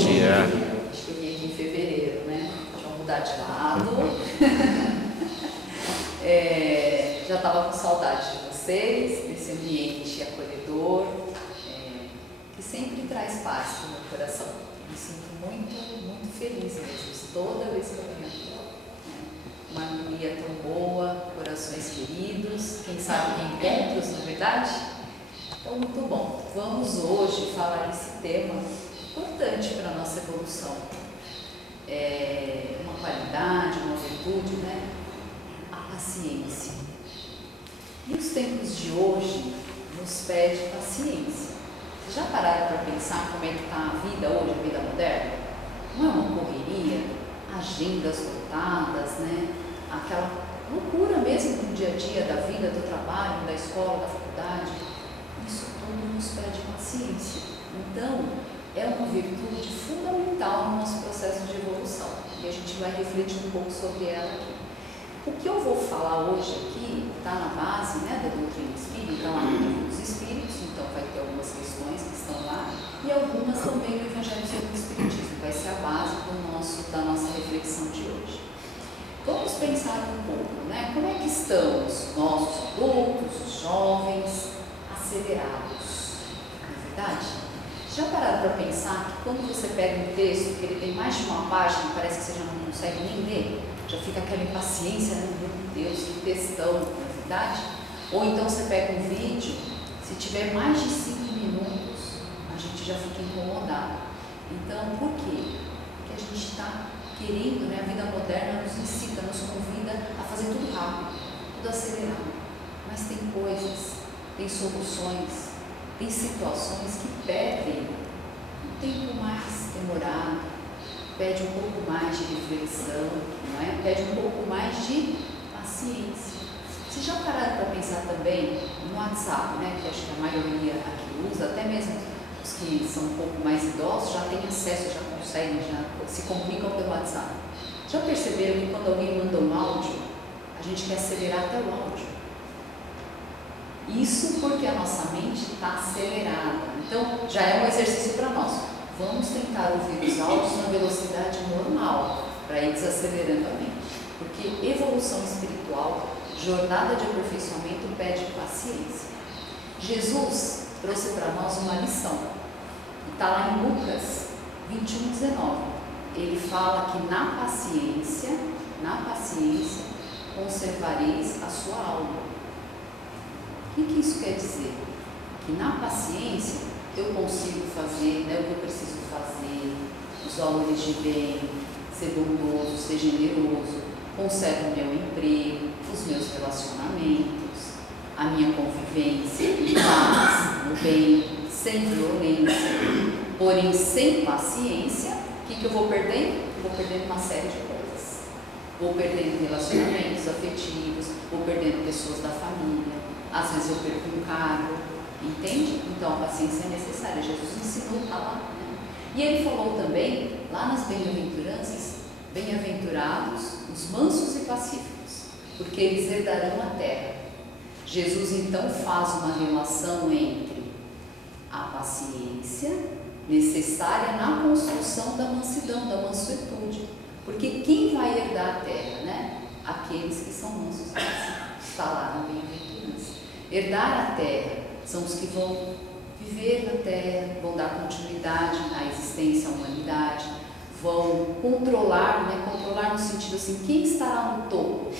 dia. Acho que eu vim aqui em fevereiro, né? Deixa eu mudar de lado. Já estava com saudade de vocês, desse ambiente acolhedor, que sempre traz paz para o meu coração. Me sinto muito, muito feliz mesmo, toda vez que eu venho aqui. Uma harmonia tão boa, corações queridos, quem sabe reencontros, não é verdade? Então, muito bom. Vamos hoje falar desse tema importante para a nossa evolução. Uma qualidade, uma virtude, né? A paciência. E os tempos de hoje nos pedem paciência. Vocês já pararam para pensar como é que está a vida hoje, a vida moderna? Não é uma correria, agendas lotadas, né? Aquela loucura mesmo no dia a dia da vida, do trabalho, da escola, da faculdade. Isso tudo nos pede paciência. Então, é uma virtude fundamental no nosso processo de evolução. E a gente vai refletir um pouco sobre ela aqui. O que eu vou falar hoje aqui está na base, né, da doutrina espírita, lá no Livro dos Espíritos, então vai ter algumas questões que estão lá, e algumas também no Evangelho segundo o Espiritismo, vai ser a base da nossa reflexão de hoje. Vamos pensar um pouco, né? Como é que estamos, nós, os adultos, os jovens, acelerados, não é verdade? Já pararam para pensar que quando você pega um texto que ele tem mais de uma página, parece que você já não consegue nem ler, já fica aquela impaciência, né? Meu Deus, que textão, não é verdade? Ou então você pega um vídeo, se tiver mais de 5 minutos, a gente já fica incomodado. Então, por quê? Porque a gente está querendo, né? A vida moderna nos incita, nos convida a fazer tudo rápido, tudo acelerado. Mas tem coisas, tem soluções, tem situações que pedem um tempo mais demorado, pede um pouco mais de reflexão, não é? Pede um pouco mais de paciência. Vocês já pararam para pensar também no WhatsApp, né? Que acho que a maioria aqui usa, até mesmo os que são um pouco mais idosos já têm acesso, já conseguem, já se comunicam pelo WhatsApp. Já perceberam que quando alguém manda um áudio, a gente quer acelerar até o áudio? Isso porque a nossa mente está acelerada. Então, já é um exercício para nós. Vamos tentar ouvir os áudios na velocidade normal, para ir desacelerando a mente. Porque evolução espiritual, jornada de aperfeiçoamento pede paciência. Jesus trouxe para nós uma lição. Está lá em Lucas 21:19. Ele fala que na paciência, conservareis a sua alma. O que isso quer dizer? Que na paciência eu consigo fazer, né, o que eu preciso fazer, os valores de bem, ser bondoso, ser generoso, conservo o meu emprego, os meus relacionamentos, a minha convivência em paz, no bem, sem violência. Porém, sem paciência, o que eu vou perdendo? Vou perdendo uma série de coisas. Vou perdendo relacionamentos afetivos, vou perdendo pessoas da família, às vezes eu perco um cargo, entende? Então a paciência é necessária. Jesus ensinou a lá, né? E ele falou também, lá nas bem-aventuranças, bem-aventurados os mansos e pacíficos, porque eles herdarão a terra. Jesus então faz uma relação entre a paciência necessária na construção da mansidão, da mansuetude, porque quem vai herdar a terra, né? Aqueles que são mansos e pacíficos, está lá na bem-aventurança. Herdar a terra são os que vão viver na terra, vão dar continuidade à existência, à humanidade, vão controlar, né? Controlar no sentido assim, quem estará no topo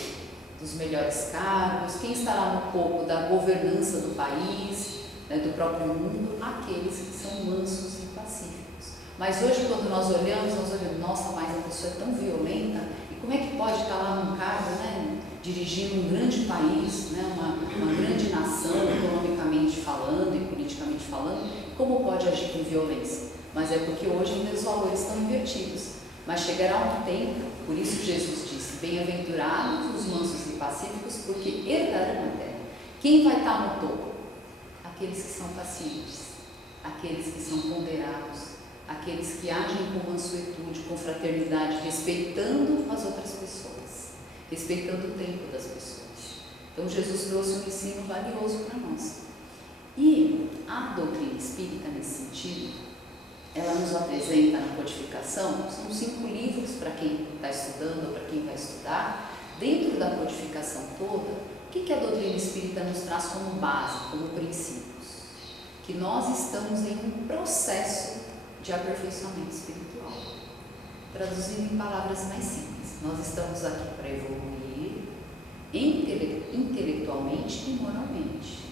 dos melhores cargos, quem estará no topo da governança do país, né? Do próprio mundo, aqueles que são mansos e pacíficos. Mas hoje, quando nós olhamos, nossa, mas a pessoa é tão violenta, e como é que pode estar lá num cargo, né? Dirigindo um grande país, né? uma grande nação, economicamente falando e politicamente falando, como pode agir com violência? Mas é porque hoje ainda os valores estão invertidos. Mas chegará um tempo, por isso Jesus disse, bem-aventurados os mansos e pacíficos, porque herdarão a terra. Quem vai estar no topo? Aqueles que são pacientes, aqueles que são ponderados, aqueles que agem com mansuetude, com fraternidade, respeitando as outras pessoas, respeitando o tempo das pessoas. Então Jesus trouxe um ensino valioso para nós. E a doutrina espírita, nesse sentido, ela nos apresenta apresenta na codificação, são 5 livros para quem está estudando ou para quem vai estudar. Dentro da codificação toda, o que a doutrina espírita nos traz como base, como princípios? Que nós estamos em um processo de aperfeiçoamento espiritual. Traduzindo em palavras mais simples, nós estamos aqui para evoluir intelectualmente e moralmente.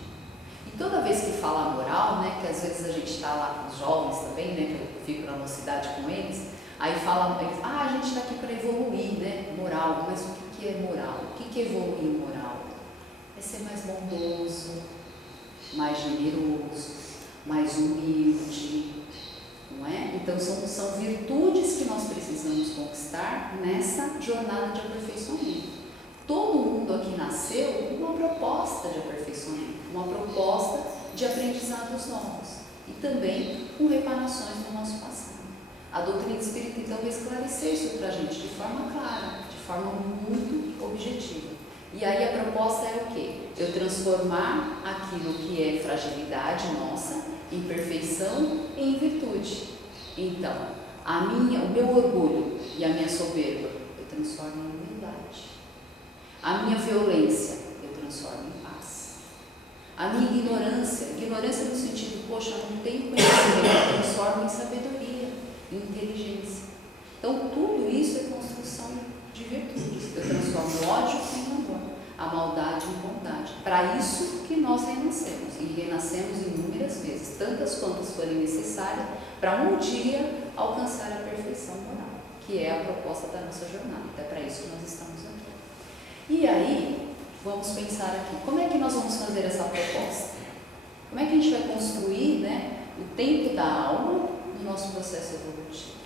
E toda vez que fala moral, né, que às vezes a gente está lá com os jovens também, né, que eu fico na mocidade com eles, aí fala, a gente está aqui para evoluir, né, moral, mas o que é moral? O que é evoluir moral? É ser mais bondoso, mais generoso, mais humilde, não é? Então são virtudes que nós precisamos conquistar nessa jornada de aperfeiçoamento. Todo mundo aqui nasceu com uma proposta de aperfeiçoamento, uma proposta de aprendizados novos e também com reparações do nosso passado. A doutrina espírita então vai esclarecer isso para a gente de forma clara, de forma muito objetiva. E aí a proposta é o quê? Eu transformar aquilo que é fragilidade nossa em perfeição e em virtude. Então, o meu orgulho e a minha soberba eu transformo em humildade. A minha violência eu transformo em paz. A minha ignorância no sentido, poxa, não tenho conhecimento, eu transformo em sabedoria, em inteligência. Então tudo isso é construção de virtudes. Eu transformo o ódio em amor, a maldade em bondade. Para isso que nós renascemos, e renascemos inúmeras vezes, tantas quantas forem necessárias, para um dia alcançar a perfeição moral, que é a proposta da nossa jornada. Então é para isso que nós estamos aqui. E aí, vamos pensar aqui, como é que nós vamos fazer essa proposta? Como é que a gente vai construir, né, o tempo da alma no nosso processo evolutivo?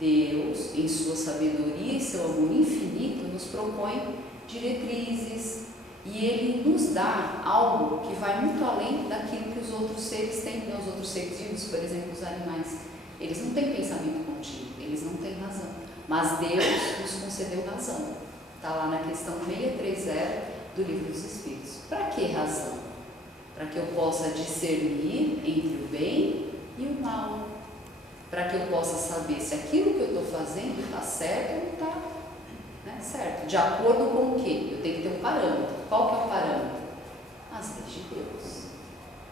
Deus, em sua sabedoria e seu amor infinito, nos propõe diretrizes e Ele nos dá algo que vai muito além daquilo que os outros seres têm, né? Os outros seres vivos, por exemplo, os animais. Eles não têm pensamento contínuo, eles não têm razão, mas Deus nos concedeu razão. Está lá na questão 630 do Livro dos Espíritos. Para que razão? Para que eu possa discernir entre o bem e o mal. Para que eu possa saber se aquilo que eu estou fazendo está certo ou não está, né, certo. De acordo com o quê? Eu tenho que ter um parâmetro. Qual que é o parâmetro? As leis de Deus.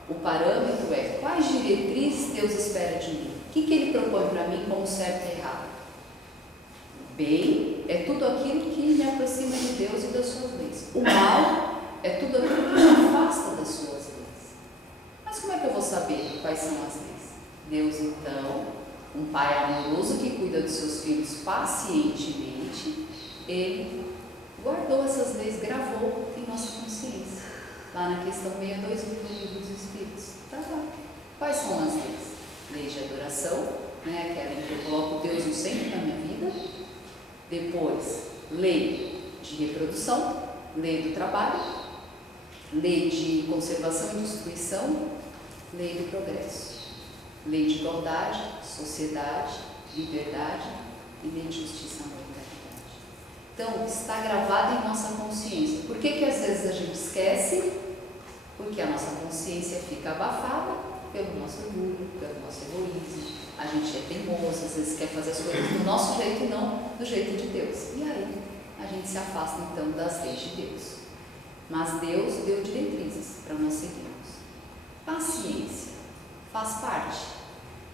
O parâmetro é quais diretrizes Deus espera de mim. O que Ele propõe para mim como certo e errado? Bem é tudo aquilo que me aproxima de Deus e das suas leis. O mal é tudo aquilo que me afasta das suas leis. Mas como é que eu vou saber quais são as leis? Deus, então, um pai amoroso que cuida dos seus filhos pacientemente, Ele guardou essas leis, gravou em nossa consciência. Lá na questão 62 do Livro dos Espíritos. Tá lá. Quais são as leis? Leis de adoração, né, aquela em que eu coloco Deus no centro da minha vida. Depois, lei de reprodução, lei do trabalho, lei de conservação e destruição, lei do progresso, lei de igualdade, sociedade, liberdade e lei de justiça, amor e caridade. Então, está gravado em nossa consciência. Por que às vezes a gente esquece? Porque a nossa consciência fica abafada pelo nosso orgulho, pelo nosso egoísmo. A gente é teimoso, às vezes quer fazer as coisas do nosso jeito e não do jeito de Deus. E aí a gente se afasta então das leis de Deus. Mas Deus deu diretrizes para nós seguirmos. Paciência faz parte.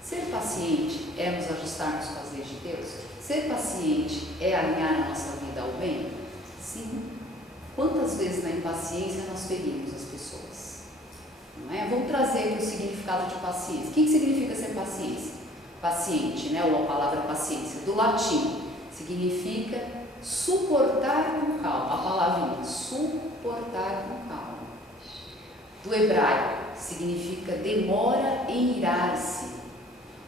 Ser paciente é nos ajustarmos com as leis de Deus? Ser paciente é alinhar a nossa vida ao bem? Sim. Quantas vezes na impaciência nós ferimos as pessoas? Não é? Vamos trazer aqui o significado de paciência. O que significa ser paciente, né? Ou a palavra paciência, do latim, significa suportar com calma. A palavrinha, suportar com calma. Do hebraico, significa demora em irar-se.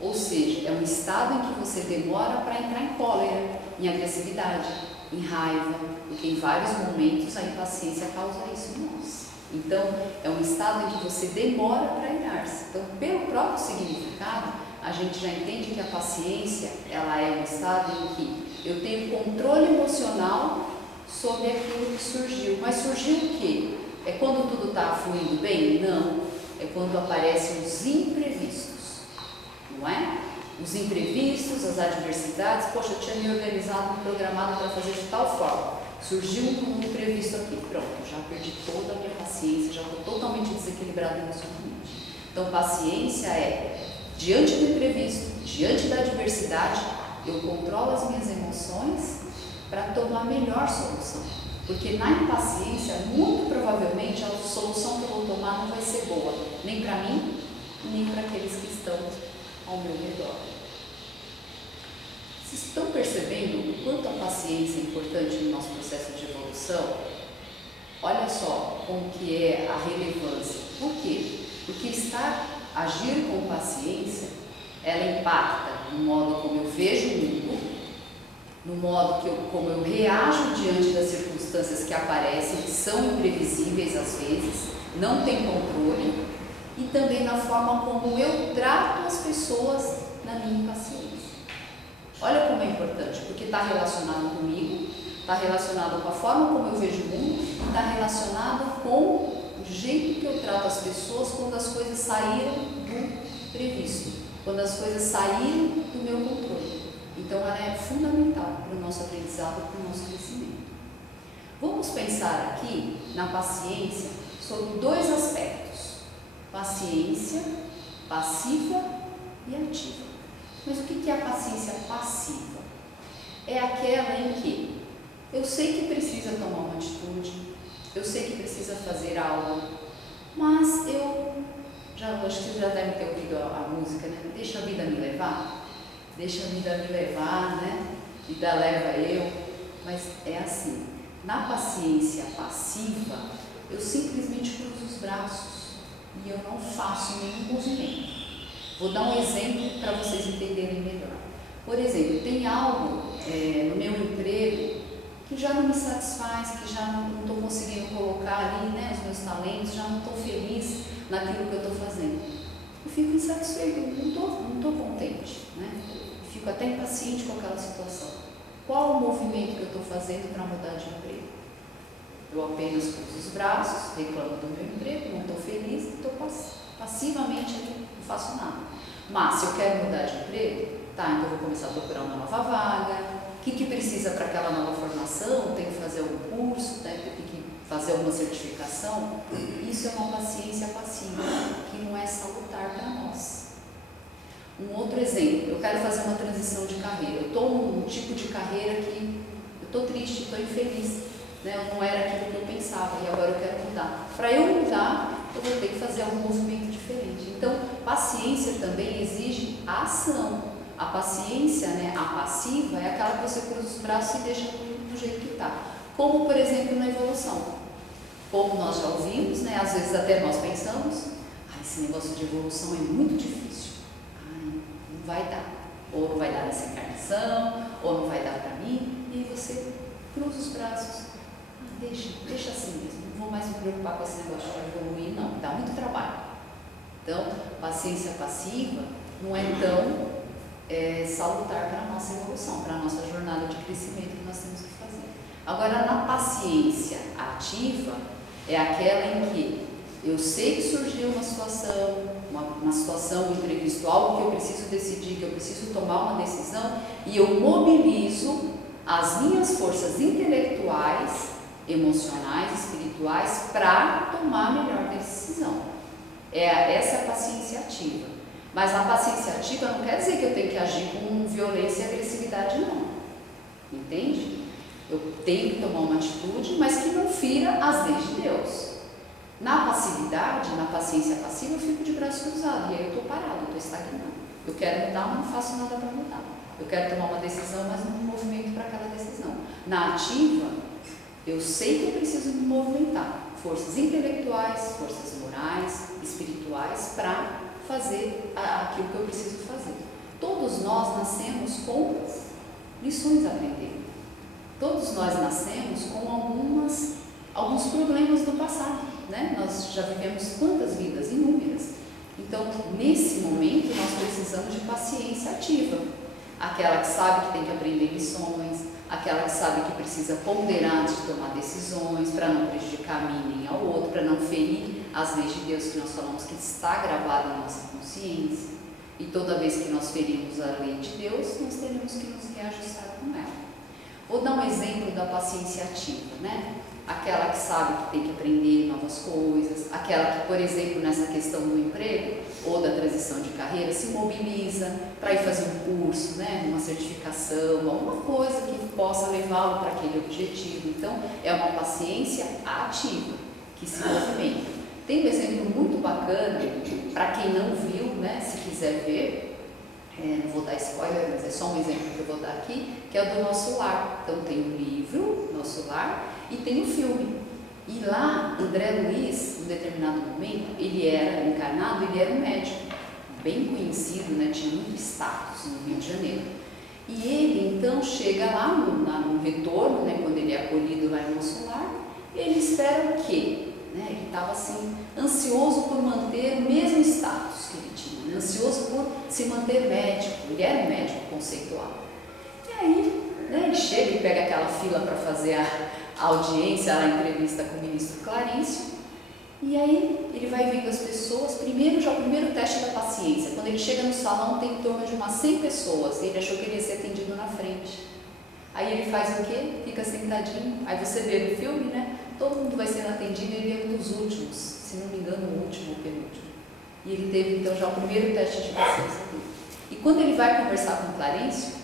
Ou seja, é um estado em que você demora para entrar em cólera, em agressividade, em raiva, porque em vários momentos a impaciência causa isso em nós. Então, é um estado em que você demora para irar-se. Então, pelo próprio significado, a gente já entende que a paciência, ela é um estado em que eu tenho controle emocional sobre aquilo que surgiu. Mas surgiu o quê? É quando tudo está fluindo bem? Não. É quando aparecem os imprevistos, não é? Os imprevistos, as adversidades, poxa, eu tinha me organizado, me programado para fazer de tal forma. Surgiu um imprevisto aqui, pronto, já perdi toda a minha paciência, já estou totalmente desequilibrada emocionalmente. Então, paciência é, diante do imprevisto, diante da adversidade, eu controlo as minhas emoções para tomar a melhor solução. Porque na impaciência, muito provavelmente, a solução que eu vou tomar não vai ser boa, nem para mim, nem para aqueles que estão ao meu redor. Vocês estão percebendo o quanto a paciência é importante no nosso processo de evolução? Olha só como que é a relevância. Por quê? Porque agir com paciência, ela impacta no modo como eu vejo o mundo, no modo como eu reajo diante das circunstâncias que aparecem, que são imprevisíveis às vezes, não tem controle, e também na forma como eu trato as pessoas na minha impaciência. Olha como é importante, porque está relacionado comigo, está relacionado com a forma como eu vejo o mundo, está relacionado com o jeito que eu trato as pessoas quando as coisas saíram do previsto, quando as coisas saíram do meu controle. Então ela é fundamental para o nosso aprendizado, para o nosso crescimento. Vamos pensar aqui na paciência sobre dois aspectos: paciência passiva e ativa. Mas o que é a paciência passiva? É aquela em que eu sei que precisa tomar uma atitude, eu sei que precisa fazer algo, mas acho que vocês já devem ter ouvido a música, né? Deixa a vida me levar. Deixa a vida me levar, né? Vida leva eu. Mas é assim, na paciência passiva, eu simplesmente cruzo os braços e eu não faço nenhum movimento. Vou dar um exemplo para vocês entenderem melhor. Por exemplo, tem algo no meu emprego que já não me satisfaz, que já não estou conseguindo colocar ali, né, os meus talentos, já não estou feliz naquilo que eu estou fazendo. Eu fico insatisfeito, não estou contente, né? Fico até impaciente com aquela situação. Qual o movimento que eu estou fazendo para mudar de emprego? Eu apenas cruzo os braços, reclamo do meu emprego, não estou feliz, estou passivamente ali, não faço nada. Mas se eu quero mudar de emprego, então eu vou começar a procurar uma nova vaga. O que precisa para aquela nova formação? Tem que fazer algum curso, tem que fazer alguma certificação. Isso é uma paciência passiva, que não é salutar para nós. Um outro exemplo, eu quero fazer uma transição de carreira. Eu estou num tipo de carreira que eu estou triste, estou infeliz, né? Não era aquilo que eu pensava e agora eu quero mudar. Para eu mudar, eu vou ter que fazer algum movimento diferente. Então, paciência também exige a ação. A paciência, né, a passiva, é aquela que você cruza os braços e deixa do jeito que está. Como, por exemplo, na evolução. Como nós já ouvimos, né, às vezes até nós pensamos, esse negócio de evolução é muito difícil. Não vai dar. Ou não vai dar nessa encarnação, ou não vai dar para mim. E aí você cruza os braços. Deixa assim mesmo. Não vou mais me preocupar com esse negócio de evoluir, não. Dá muito trabalho. Então, paciência passiva não é tão salutar para a nossa evolução, para a nossa jornada de crescimento que nós temos que fazer. Agora, na paciência ativa, é aquela em que eu sei que surgiu uma situação, um imprevisto, algo que eu preciso decidir, que eu preciso tomar uma decisão, e eu mobilizo as minhas forças intelectuais, emocionais, espirituais, para tomar a melhor decisão. Essa é a paciência ativa. Mas a paciência ativa não quer dizer que eu tenho que agir com violência e agressividade, não. Entende? Eu tenho que tomar uma atitude, mas que não fira as leis de Deus. Na passividade, na paciência passiva, eu fico de braço cruzado, e aí eu estou parado, eu estou estagnado. Eu quero mudar, mas não faço nada para mudar. Eu quero tomar uma decisão, mas não me movimento para aquela decisão. Na ativa, eu sei que eu preciso me movimentar. Forças intelectuais, forças morais, espirituais, para fazer aquilo que eu preciso fazer. Todos nós nascemos com lições a aprender. Todos nós nascemos com alguns problemas do passado, né? Nós já vivemos quantas vidas? Inúmeras. Então, nesse momento, nós precisamos de paciência ativa. Aquela que sabe que tem que aprender lições, aquela que sabe que precisa ponderar antes de tomar decisões, para não prejudicar a mim nem ao outro, para não ferir as leis de Deus que nós falamos que está gravada em nossa consciência. E toda vez que nós ferimos a lei de Deus, nós teremos que nos reajustar com ela. Vou dar um exemplo da paciência ativa, né? Aquela que sabe que tem que aprender novas coisas, aquela que, por exemplo, nessa questão do emprego ou da transição de carreira, se mobiliza para ir fazer um curso, né? Uma certificação, alguma coisa que possa levá-lo para aquele objetivo. Então, é uma paciência ativa, que se movimenta. Tem um exemplo muito bacana, para quem não viu, né? Se quiser ver, não vou dar spoiler, mas é só um exemplo que eu vou dar aqui, que é o do Nosso Lar. Então tem o livro, Nosso Lar, e tem o filme. E lá, André Luiz, em determinado momento, ele era encarnado, ele era um médico, bem conhecido, né? Tinha muito status no Rio de Janeiro. E ele então chega lá no retorno, né? Quando ele é acolhido lá em Nosso Lar, ele espera o quê? Né? Ele estava assim, ansioso por manter o mesmo status que ele tinha, né? Ansioso por se manter médico, ele era um médico conceitual. E aí, né, ele chega e pega aquela fila para fazer a audiência, a entrevista com o ministro Clarencio, e aí ele vai vendo as pessoas, já o primeiro teste da paciência, quando ele chega no salão tem em torno de umas 100 pessoas, ele achou que ele ia ser atendido na frente. Aí ele faz o quê? Fica sentadinho, aí você vê no filme, né? Todo mundo vai sendo atendido e ele é um dos últimos, se não me engano, o último ou penúltimo. E ele teve então já o primeiro teste de paciência dele. E quando ele vai conversar com o Clarencio,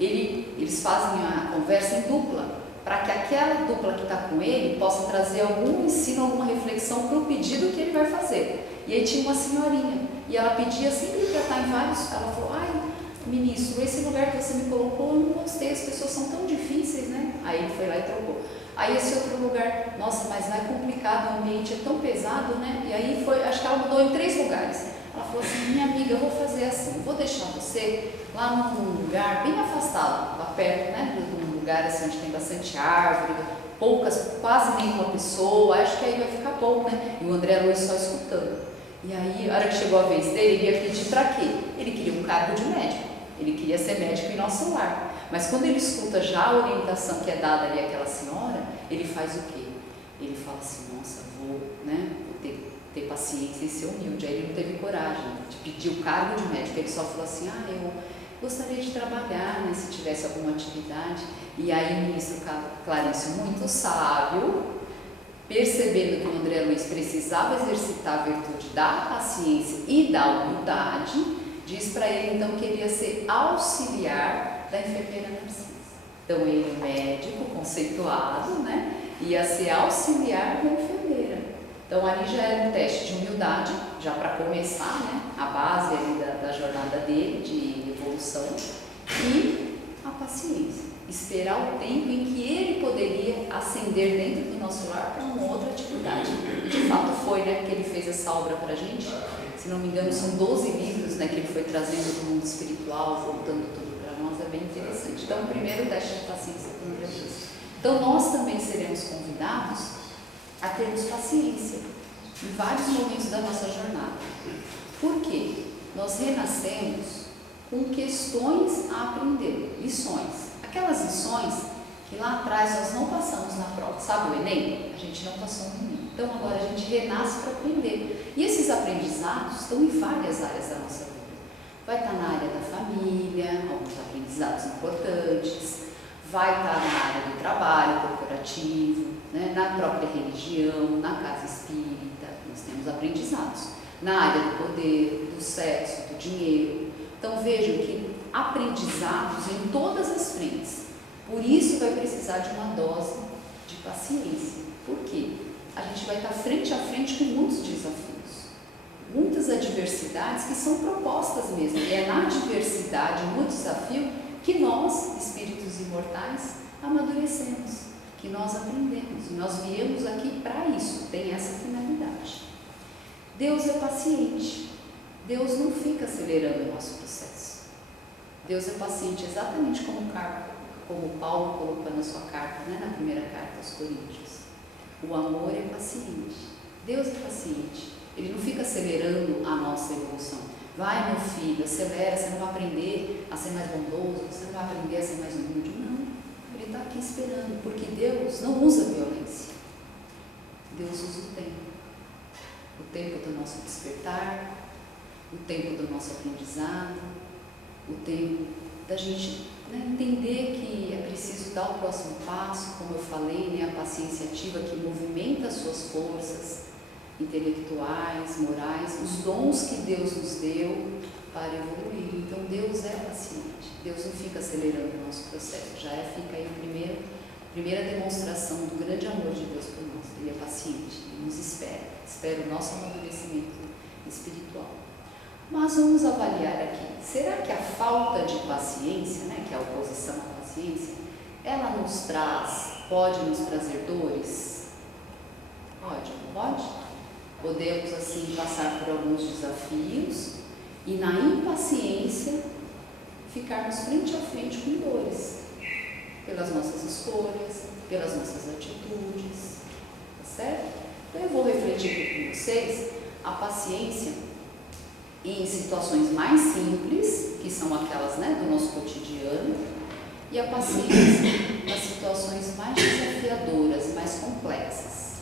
eles fazem a conversa em dupla, para que aquela dupla que está com ele possa trazer algum ensino, alguma reflexão para o pedido que ele vai fazer. E aí tinha uma senhorinha, e ela pedia sempre para estar em vários, ela falou, ministro, esse lugar que você me colocou, eu não gostei, as pessoas são tão difíceis, né? Aí ele foi lá e trocou. Aí esse outro lugar, nossa, mas lá é complicado, o ambiente é tão pesado, né? E aí foi, acho que ela mudou em 3 lugares. Ela falou assim, minha amiga, eu vou fazer assim, vou deixar você lá num lugar bem afastado, lá perto, né? Num lugar assim onde tem bastante árvore, quase nenhuma pessoa, acho que aí vai ficar bom, né? E o André Luiz só escutando. E aí, a hora que chegou a vez dele, ele ia pedir para quê? Ele queria um cargo de médico, ele queria ser médico em Nosso Lar. Mas quando ele escuta já a orientação que é dada ali àquela senhora, ele faz o quê? Ele fala assim, nossa, vou ter paciência e ser humilde. Aí ele não teve coragem de pedir o cargo de médico, ele só falou assim, eu gostaria de trabalhar, né, se tivesse alguma atividade. E aí o ministro Clarencio, muito sábio, percebendo que o André Luiz precisava exercitar a virtude da paciência e da humildade, diz para ele então que ele ia ser auxiliar da enfermeira Narcisa. Então ele, médico conceituado, né, ia ser auxiliar da enfermeira. Então ali já era um teste de humildade, já para começar, né, a base ali da jornada dele de evolução, e a paciência. Esperar o tempo em que ele poderia ascender dentro do Nosso Lar para uma outra atividade. De fato foi, né, que ele fez essa obra para a gente. Se não me engano, são 12 livros, né, que ele foi trazendo do mundo espiritual, voltando tudo para nós, é bem interessante. Então, o primeiro teste de paciência com o Jesus. Então, nós também seremos convidados a termos paciência em vários momentos da nossa jornada. Por quê? Nós renascemos com questões a aprender, lições. Aquelas lições que lá atrás nós não passamos na prova, sabe o Enem? A gente não passou no Enem. Então agora a gente renasce para aprender. E esses aprendizados estão em várias áreas da nossa vida. Vai estar na área da família, alguns aprendizados importantes, vai estar na área do trabalho corporativo, né? Na própria religião, na casa espírita, nós temos aprendizados. Na área do poder, do sexo, do dinheiro. Então vejam que aprendizados em todas as frentes. Por isso vai precisar de uma dose de paciência. Por quê? A gente vai estar frente a frente com muitos desafios, muitas adversidades que são propostas mesmo. E é na adversidade, no desafio, que nós, espíritos imortais, amadurecemos, que nós aprendemos. E nós viemos aqui para isso, tem essa finalidade. Deus é paciente. Deus não fica acelerando o nosso processo. Deus é paciente, exatamente como Paulo colocou na sua carta, né, na primeira carta aos Coríntios. O amor é paciente. Deus é paciente. Ele não fica acelerando a nossa evolução. Vai, meu filho, acelera, você não vai aprender a ser mais bondoso, você não vai aprender a ser mais humilde. Não, ele está aqui esperando, porque Deus não usa violência. Deus usa o tempo do nosso despertar, o tempo do nosso aprendizado, o tempo da gente, né, entender que é preciso dar o próximo passo, como eu falei, né, a paciência ativa que movimenta as suas forças intelectuais, morais, os dons que Deus nos deu para evoluir. Então Deus é paciente, Deus não fica acelerando o nosso processo, fica aí a primeira demonstração do grande amor de Deus por nós. Ele é paciente, Ele nos espera o nosso amadurecimento espiritual. Mas vamos avaliar aqui, será que a falta de paciência, né, que é a oposição à paciência, ela pode nos trazer dores? Pode, não pode? Podemos assim passar por alguns desafios e na impaciência ficarmos frente a frente com dores, pelas nossas escolhas, pelas nossas atitudes, tá certo? Então eu vou refletir aqui com vocês a paciência em situações mais simples, que são aquelas, né, do nosso cotidiano, e a paciência nas situações mais desafiadoras, mais complexas.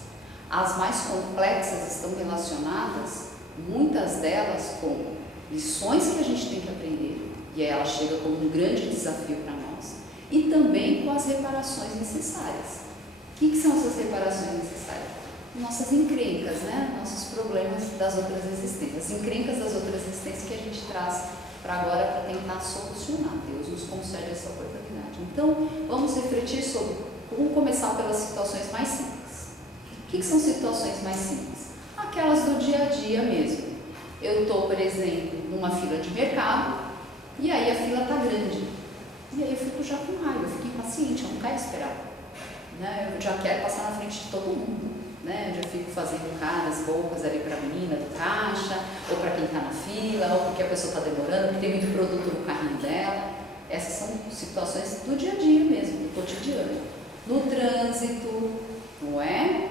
As mais complexas estão relacionadas, muitas delas, com lições que a gente tem que aprender, e aí ela chega como um grande desafio para nós, e também com as reparações necessárias. O que são essas reparações necessárias? Nossas encrencas, né? Nossos problemas das outras existências, as encrencas das outras existências que a gente traz para agora para tentar solucionar. Deus nos concede essa oportunidade. Então, vamos refletir sobre, vamos começar pelas situações mais simples. O que são situações mais simples? Aquelas do dia a dia mesmo. Eu estou, por exemplo, numa fila de mercado e aí a fila está grande. E aí eu fico já com raiva, eu fico impaciente, eu não quero esperar. Né? Eu já quero passar na frente de todo mundo. Né? Eu já fico fazendo caras, bocas ali para a menina do caixa, ou para quem está na fila, ou porque a pessoa está demorando, porque tem muito produto no carrinho dela. Essas são situações do dia a dia mesmo, do cotidiano. No trânsito, não é?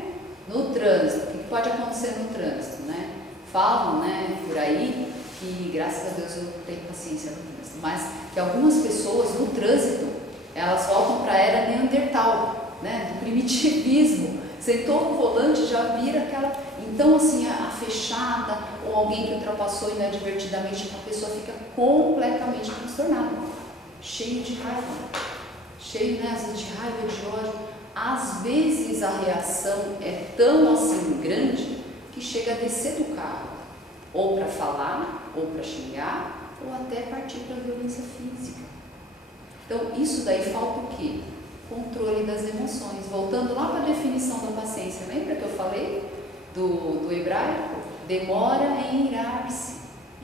No trânsito, o que pode acontecer no trânsito, né? Falam, né, por aí que, graças a Deus, eu tenho paciência no trânsito, mas que algumas pessoas no trânsito, elas voltam para a era neandertal, né, do primitivismo. Sentou no volante, já vira aquela... Então, assim, a fechada, ou alguém que ultrapassou inadvertidamente, a pessoa fica completamente transtornada, cheio de raiva, cheio, né, às vezes, de raiva, de ódio. Às vezes a reação é tão assim grande que chega a descer do carro, ou para falar, ou para xingar, ou até partir para a violência física. Então, isso daí falta o quê? Controle das emoções. Voltando lá para a definição da paciência, lembra que eu falei do hebraico? Demora em irar-se,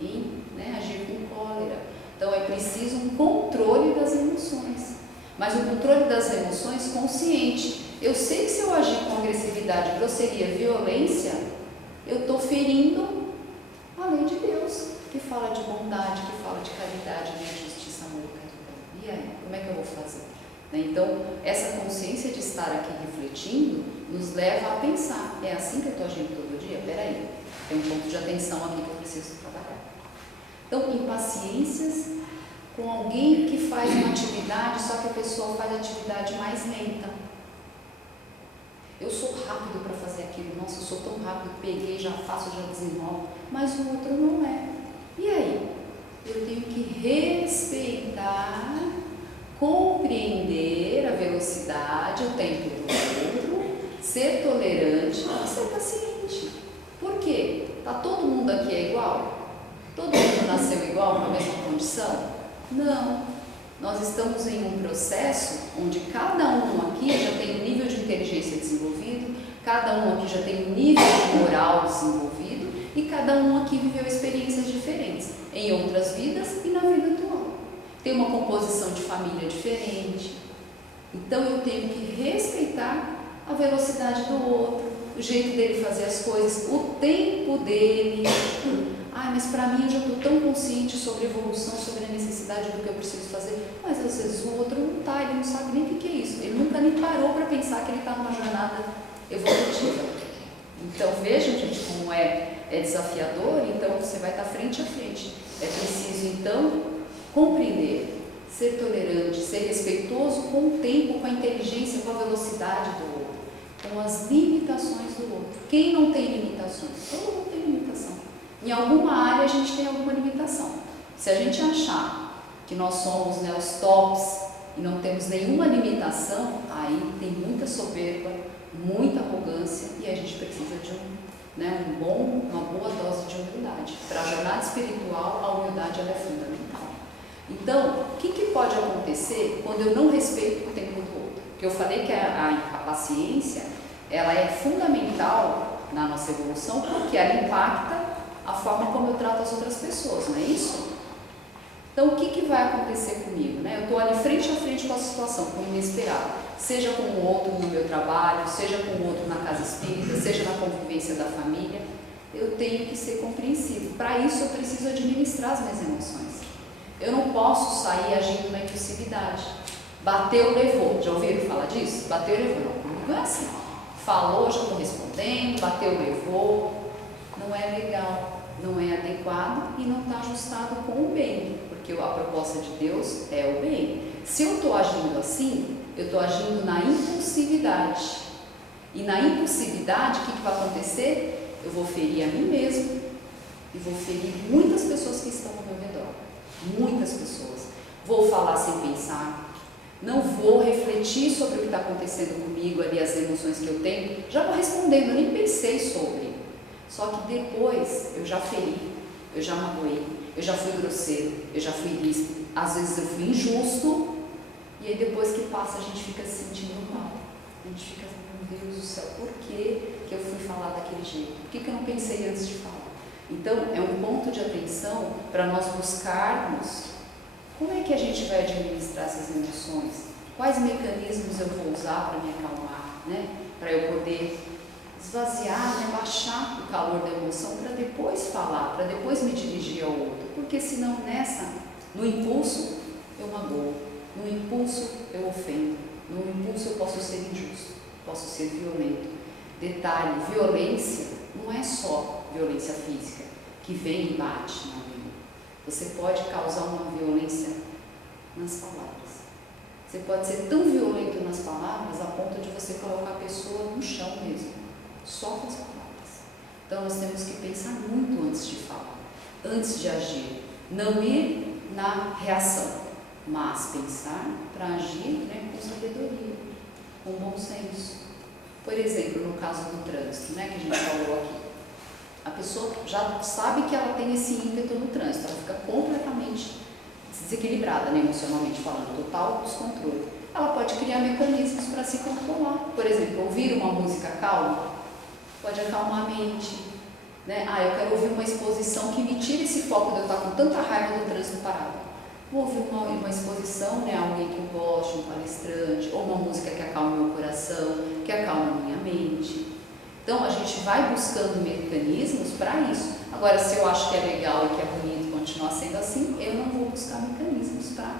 em, né, agir com cólera. Então, é preciso um controle das emoções. Mas o controle das emoções consciente. Eu sei que se eu agir com agressividade, grosseria, violência, eu estou ferindo a lei de Deus, que fala de bondade, que fala de caridade, né? Justiça, amor e caridade. E aí, como é que eu vou fazer? Então, essa consciência de estar aqui refletindo nos leva a pensar, é assim que eu estou agindo todo dia? Peraí, tem um ponto de atenção aqui que eu preciso trabalhar. Então, impaciências com alguém que faz uma atividade, só que a pessoa faz a atividade mais lenta. Eu sou rápido para fazer aquilo, nossa, eu sou tão rápido, peguei, já faço, já desenrolo, mas o outro não é. E aí? Eu tenho que respeitar, compreender a velocidade, o tempo do outro, ser tolerante e ser paciente. Por quê? Tá todo mundo aqui é igual? Todo mundo nasceu igual, com a mesma condição? Não, nós estamos em um processo onde cada um aqui já tem um nível de inteligência desenvolvido, cada um aqui já tem um nível de moral desenvolvido e cada um aqui viveu experiências diferentes em outras vidas e na vida atual. Tem uma composição de família diferente, então eu tenho que respeitar a velocidade do outro, o jeito dele fazer as coisas, o tempo dele. Mas para mim eu já estou tão consciente sobre evolução, sobre a necessidade do que eu preciso fazer, mas às vezes o outro não está, ele não sabe nem o que é isso, ele nunca nem parou para pensar que ele está numa jornada evolutiva. Então vejam, gente, como é desafiador. Então você vai estar frente a frente. É preciso então compreender, ser tolerante, ser respeitoso com o tempo, com a inteligência, com a velocidade do outro, com as limitações do outro. Quem não tem limitações? Todo mundo tem limitação. em alguma área a gente tem alguma limitação. Se a gente achar que nós somos, né, os tops e não temos nenhuma limitação, aí tem muita soberba, muita arrogância e a gente precisa de uma boa dose de humildade. Para a jornada espiritual, a humildade ela é fundamental. Então, o que pode acontecer quando eu não respeito o tempo do outro? Porque eu falei que a paciência ela é fundamental na nossa evolução porque ela impacta a forma como eu trato as outras pessoas, não é isso? Então, o que vai acontecer comigo? Né? Eu estou ali frente a frente com a situação, com o inesperado, seja com o outro no meu trabalho, seja com o outro na casa espírita, seja na convivência da família, eu tenho que ser compreensivo. Para isso, eu preciso administrar as minhas emoções. Eu não posso sair agindo na impulsividade. Bateu, levou. Já ouviram falar disso? Bateu, levou. Não, comigo é assim. Falou, já estou respondendo, bateu, levou. Não é legal, não é adequado e não está ajustado com o bem, porque a proposta de Deus é o bem. Se eu estou agindo assim, eu estou agindo na impulsividade. E na impulsividade, o que vai acontecer? Eu vou ferir a mim mesmo e vou ferir muitas pessoas que estão ao meu redor. Muitas pessoas. Vou falar sem pensar, não vou refletir sobre o que está acontecendo comigo ali, as emoções que eu tenho, já vou respondendo, eu nem pensei sobre. Só que depois eu já feri, eu já magoei, eu já fui grosseiro, eu já fui ríspido, às vezes eu fui injusto, e aí depois que passa a gente fica se sentindo mal. A gente fica, meu Deus do céu, por que eu fui falar daquele jeito? Por que eu não pensei antes de falar? Então, é um ponto de atenção para nós buscarmos como é que a gente vai administrar essas emoções, quais mecanismos eu vou usar para me acalmar, né? Para eu poder esvaziar, né? Baixar o calor da emoção para depois falar, para depois me dirigir ao outro, porque senão no impulso eu magoo, no impulso eu ofendo, no impulso eu posso ser injusto, posso ser violento. Detalhe, violência não é só violência física, que vem e bate na vida. Você pode causar uma violência nas palavras. Você pode ser tão violento nas palavras a ponto de você colocar a pessoa no chão mesmo, só com as palavras. Então nós temos que pensar muito antes de falar, antes de agir. Não ir na reação, mas pensar para agir, né, com sabedoria, com bom senso. Por exemplo, no caso do trânsito, né, que a gente falou aqui. A pessoa já sabe que ela tem esse ímpeto no trânsito, ela fica completamente desequilibrada, né, emocionalmente falando, total descontrole. Ela pode criar mecanismos para se controlar. Por exemplo, ouvir uma música calma pode acalmar a mente. Né? Eu quero ouvir uma exposição que me tire esse foco de eu estar com tanta raiva do trânsito parado. Vou ouvir uma exposição, né, alguém que eu gosto, um palestrante, ou uma música que acalma meu coração, que acalma minha mente. Então, a gente vai buscando mecanismos para isso. Agora, se eu acho que é legal e que é bonito continuar sendo assim, eu não vou buscar mecanismos para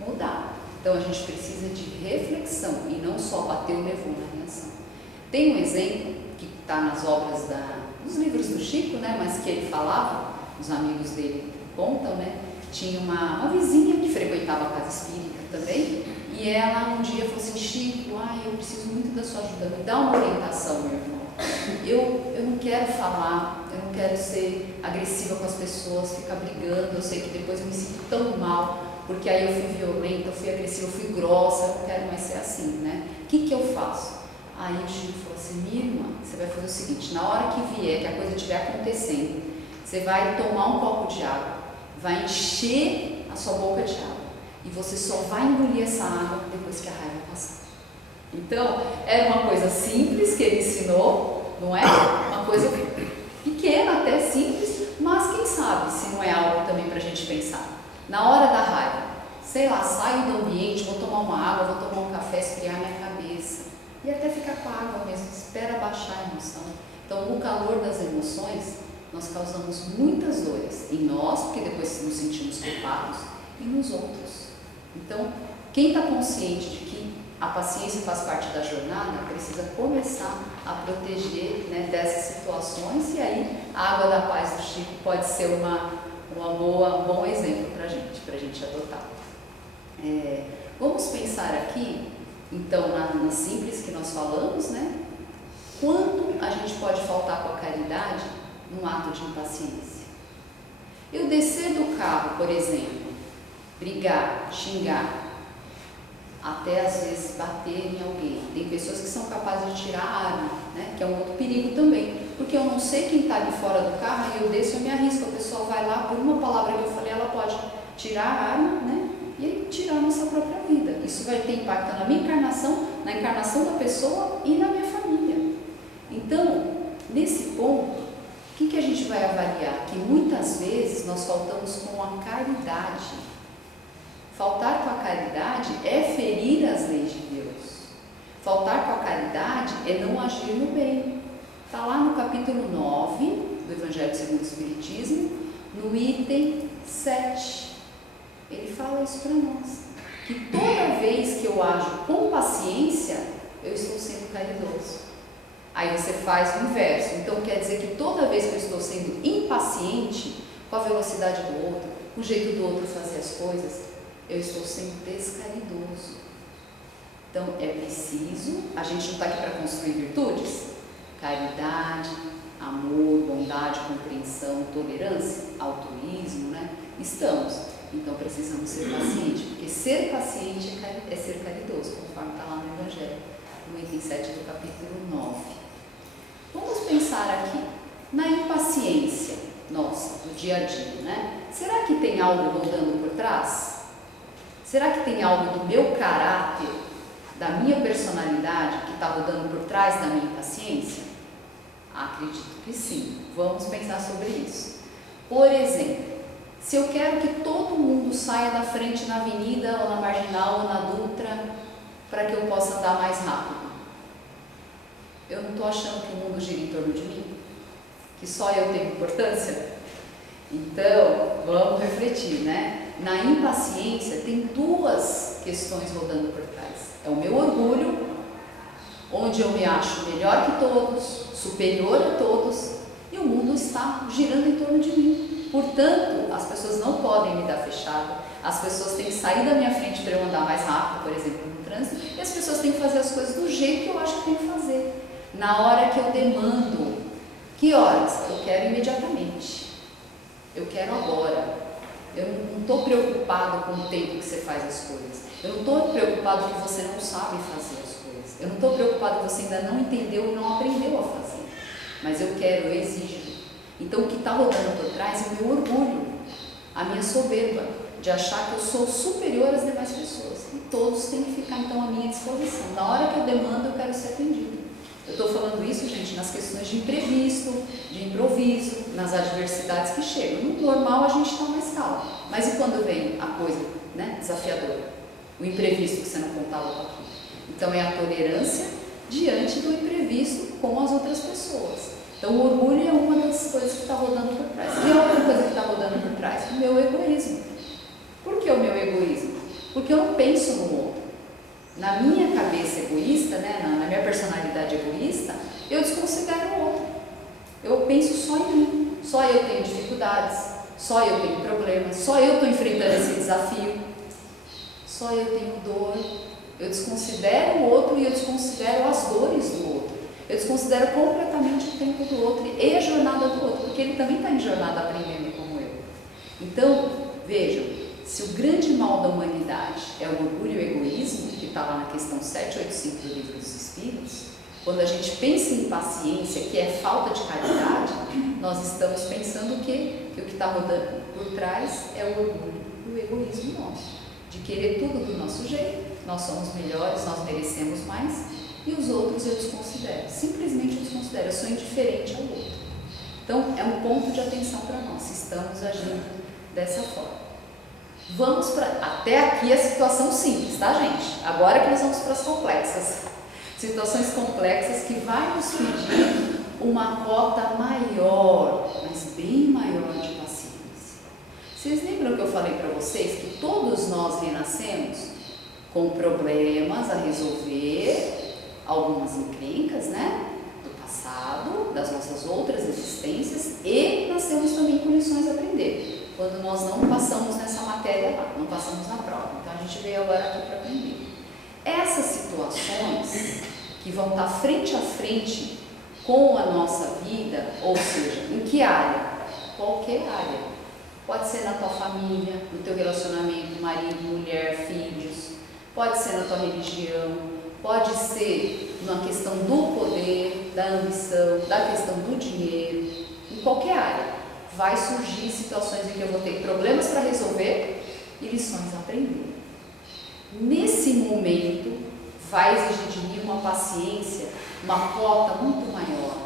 mudar. Então, a gente precisa de reflexão e não só bater o levou na reação. Tem um exemplo que está nas obras dos livros do Chico, né, mas que ele falava, os amigos dele contam, né, tinha uma vizinha que frequentava a casa espírita também, e ela um dia falou assim: Chico, eu preciso muito da sua ajuda, me dá uma orientação, meu irmão. Eu não quero falar, eu não quero ser agressiva com as pessoas, ficar brigando, eu sei que depois eu me sinto tão mal, porque aí eu fui violenta, eu fui agressiva, eu fui grossa, eu não quero mais ser assim, né? O que eu faço? Aí o Chico falou assim: minha irmã, você vai fazer o seguinte, na hora que vier, que a coisa estiver acontecendo, você vai tomar um copo de água, vai encher a sua boca de água, e você só vai engolir essa água depois que a raiva passar. Então, era uma coisa simples que ele ensinou, não é? Uma coisa pequena, até simples, mas quem sabe se não é algo também para a gente pensar. Na hora da raiva, sei lá, saio do ambiente, vou tomar uma água, vou tomar um café, esfriar minha cabeça, e até ficar com a água mesmo, espera baixar a emoção. Então, no calor das emoções, nós causamos muitas dores em nós, porque depois nos sentimos culpados, e nos outros. Então, quem está consciente de que a paciência faz parte da jornada, precisa começar a proteger, né, dessas situações, e aí a água da paz do Chico pode ser um bom exemplo para a gente adotar. Vamos pensar aqui, então, na simples que nós falamos, né? Quanto a gente pode faltar com a caridade num ato de impaciência? Eu descer do carro, por exemplo, brigar, xingar, até às vezes bater em alguém. Tem pessoas que são capazes de tirar a arma, né? Que é um outro perigo também, porque eu não sei quem está ali fora do carro e eu desço, eu me arrisco, a pessoa vai lá, por uma palavra que eu falei, ela pode tirar a arma, né? E aí tirar a nossa própria vida. Isso vai ter impacto na minha encarnação, na encarnação da pessoa e na minha família. Então, nesse ponto, o que a gente vai avaliar? Que muitas vezes nós faltamos com a caridade. Faltar com a caridade é ferir as leis de Deus. Faltar com a caridade é não agir no bem. Está lá no capítulo 9 do Evangelho segundo o Espiritismo, no item 7. Ele fala isso para nós. Que toda vez que eu ajo com paciência, eu estou sendo caridoso. Aí você faz o inverso. Então quer dizer que toda vez que eu estou sendo impaciente com a velocidade do outro, com o jeito do outro fazer as coisas, eu estou sendo descaridoso. Então é preciso, a gente não está aqui para construir virtudes? Caridade, amor, bondade, compreensão, tolerância, altruísmo, né? Estamos. Então precisamos ser pacientes, porque ser paciente é ser caridoso, conforme está lá no Evangelho, no item 7 do capítulo 9. Vamos pensar aqui na impaciência nossa, do dia a dia, né? Será que tem algo rodando por trás? Será que tem algo do meu caráter, da minha personalidade, que está rodando por trás da minha impaciência? Acredito que sim. Vamos pensar sobre isso. Por exemplo, se eu quero que todo mundo saia da frente na avenida, ou na marginal, ou na Dutra, para que eu possa andar mais rápido, eu não estou achando que o mundo gira em torno de mim? Que só eu tenho importância? Então, vamos refletir, né? Na impaciência tem duas questões rodando por trás. É o meu orgulho, onde eu me acho melhor que todos, superior a todos, e o mundo está girando em torno de mim. Portanto, as pessoas não podem me dar fechada, as pessoas têm que sair da minha frente para eu andar mais rápido, por exemplo, no trânsito, e as pessoas têm que fazer as coisas do jeito que eu acho que tem que fazer. Na hora que eu demando, que horas? Eu quero imediatamente, eu quero agora. Eu não estou preocupado com o tempo que você faz as coisas. Eu não estou preocupado que você não sabe fazer as coisas. Eu não estou preocupado que você ainda não entendeu e não aprendeu a fazer. Mas eu quero, eu exijo. Então o que está rodando por trás é o meu orgulho, a minha soberba, de achar que eu sou superior às demais pessoas. E todos têm que ficar então à minha disposição. Na hora que eu demando, eu quero ser atendido. Eu estou falando isso, gente, nas questões de imprevisto, de improviso, nas adversidades que chegam. No normal a gente está mais calmo, mas e quando vem a coisa, né, desafiadora? O imprevisto que você não contava com aquilo. Então é a tolerância diante do imprevisto com as outras pessoas. Então o orgulho é uma das coisas que está rodando por trás. E a outra coisa que está rodando por trás? O meu egoísmo. Por que o meu egoísmo? Porque eu não penso no outro. Na minha cabeça egoísta, né, na minha personalidade egoísta, eu desconsidero o outro. Eu penso só em mim. Só eu tenho dificuldades, só eu tenho problemas, só eu estou enfrentando esse desafio, só eu tenho dor. Eu desconsidero o outro e eu desconsidero as dores do outro. Eu desconsidero completamente o tempo do outro e a jornada do outro, porque ele também está em jornada aprendendo como eu. Então, vejam, se o grande mal da humanidade é o orgulho e o egoísmo, que está lá na questão 785 do Livro dos Espíritos, quando a gente pensa em paciência, que é falta de caridade, nós estamos pensando o quê? Que o que está rodando por trás é o orgulho e o egoísmo nosso, de querer tudo do nosso jeito, nós somos melhores, nós merecemos mais, e os outros eu desconsidero, simplesmente eu desconsidero, eu sou indiferente ao outro. Então, é um ponto de atenção para nós, estamos agindo dessa forma. Vamos para... Até aqui a situação simples, tá, gente? Agora que nós vamos para as complexas. Situações complexas que vai nos pedir uma cota maior, mas bem maior de paciência. Vocês lembram que eu falei para vocês que todos nós renascemos com problemas a resolver, algumas encrencas, né? Do passado, das nossas outras existências, e nascemos também com lições a aprender. Quando nós não passamos nessa matéria lá, não passamos na prova. Então a gente veio agora aqui para aprender. Essas situações que vão estar frente a frente com a nossa vida, ou seja, em que área? Qualquer área. Pode ser na tua família, no teu relacionamento, marido, mulher, filhos. Pode ser na tua religião. Pode ser na questão do poder, da ambição, da questão do dinheiro. Em qualquer área, vai surgir situações em que eu vou ter problemas para resolver e lições a aprender. Nesse momento, vai exigir de mim uma paciência, uma cota muito maior,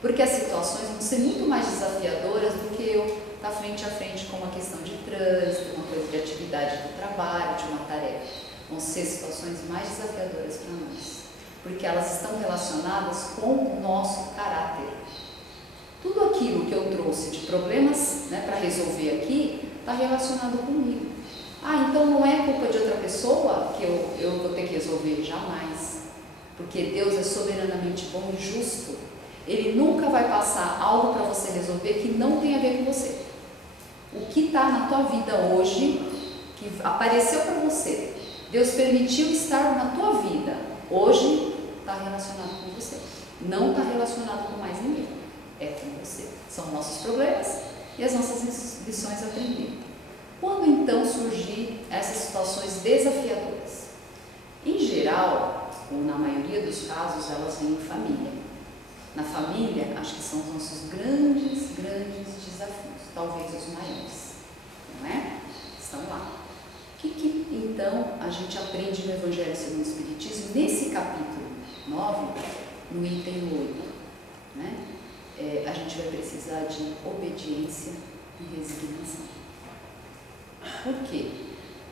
porque as situações vão ser muito mais desafiadoras do que eu estar frente a frente com uma questão de trânsito, uma coisa de atividade do trabalho, de uma tarefa. Vão ser situações mais desafiadoras para nós, porque elas estão relacionadas com o nosso caráter. Tudo aquilo que eu trouxe de problemas, né, para resolver aqui, está relacionado comigo. Ah, então não é culpa de outra pessoa que eu vou ter que resolver? Jamais. Porque Deus é soberanamente bom e justo. Ele nunca vai passar algo para você resolver que não tem a ver com você. O que está na tua vida hoje, que apareceu para você, Deus permitiu estar na tua vida, hoje está relacionado com você. Não está relacionado com mais ninguém. É com você. São nossos problemas e as nossas lições a aprender. Quando então surgir essas situações desafiadoras? Em geral, ou na maioria dos casos, elas vêm em família. Na família, acho que são os nossos grandes desafios, talvez os maiores, não é? Estão lá. O que então a gente aprende no Evangelho segundo o Espiritismo, nesse capítulo 9, no item 8, né? A gente vai precisar de obediência e resignação. Por quê?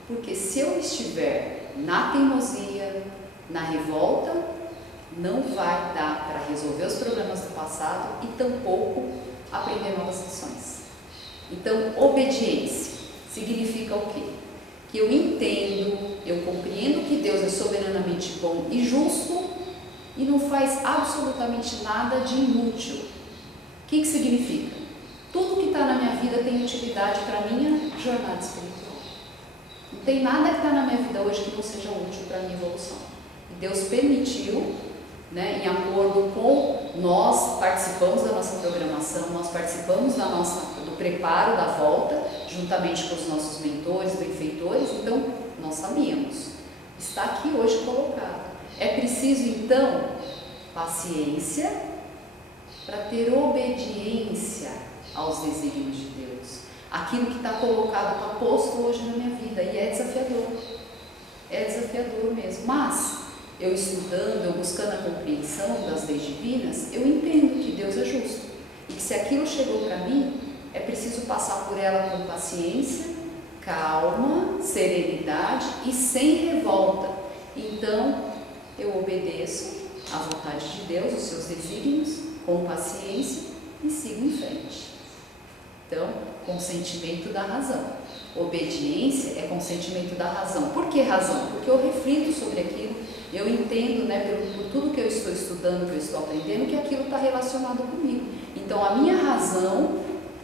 Porque se eu estiver na teimosia, na revolta, não vai dar para resolver os problemas do passado e tampouco aprender novas lições. Então, obediência significa o quê? Que eu entendo, eu compreendo que Deus é soberanamente bom e justo e não faz absolutamente nada de inútil. O que significa? Tudo que está na minha vida tem utilidade para a minha jornada espiritual. Não tem nada que está na minha vida hoje que não seja útil para a minha evolução. E Deus permitiu, né, em acordo com nós, participamos da nossa programação, nós participamos do preparo da volta, juntamente com os nossos mentores, benfeitores, então nós sabíamos. Está aqui hoje colocado. É preciso então paciência para ter obediência aos desígnios de Deus. Aquilo que está colocado, está posto hoje na minha vida, e é desafiador mesmo, mas eu estudando, eu buscando a compreensão das leis divinas, eu entendo que Deus é justo, e que se aquilo chegou para mim, é preciso passar por ela com paciência, calma, serenidade e sem revolta. Então eu obedeço à vontade de Deus, os seus desígnios, com paciência e sigo em frente. Então, consentimento da razão. Obediência é consentimento da razão. Por que razão? Porque eu reflito sobre aquilo, eu entendo, né, por tudo que eu estou estudando, que eu estou aprendendo, que aquilo está relacionado comigo. Então, a minha razão,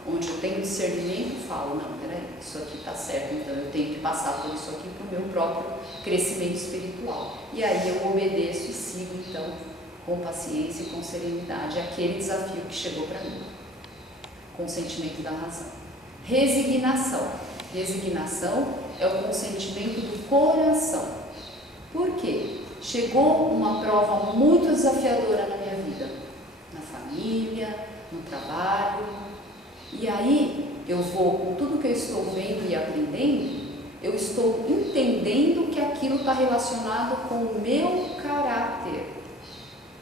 onde eu tenho discernimento, falo, não, peraí, isso aqui está certo, então eu tenho que passar por isso aqui para o meu próprio crescimento espiritual. E aí eu obedeço e sigo, então, com paciência e com serenidade, aquele desafio que chegou para mim. Consentimento da razão. Resignação. Resignação é o consentimento do coração. Por quê? Chegou uma prova muito desafiadora na minha vida, na família, no trabalho, e aí eu vou, com tudo que eu estou vendo e aprendendo, eu estou entendendo que aquilo está relacionado com o meu caráter,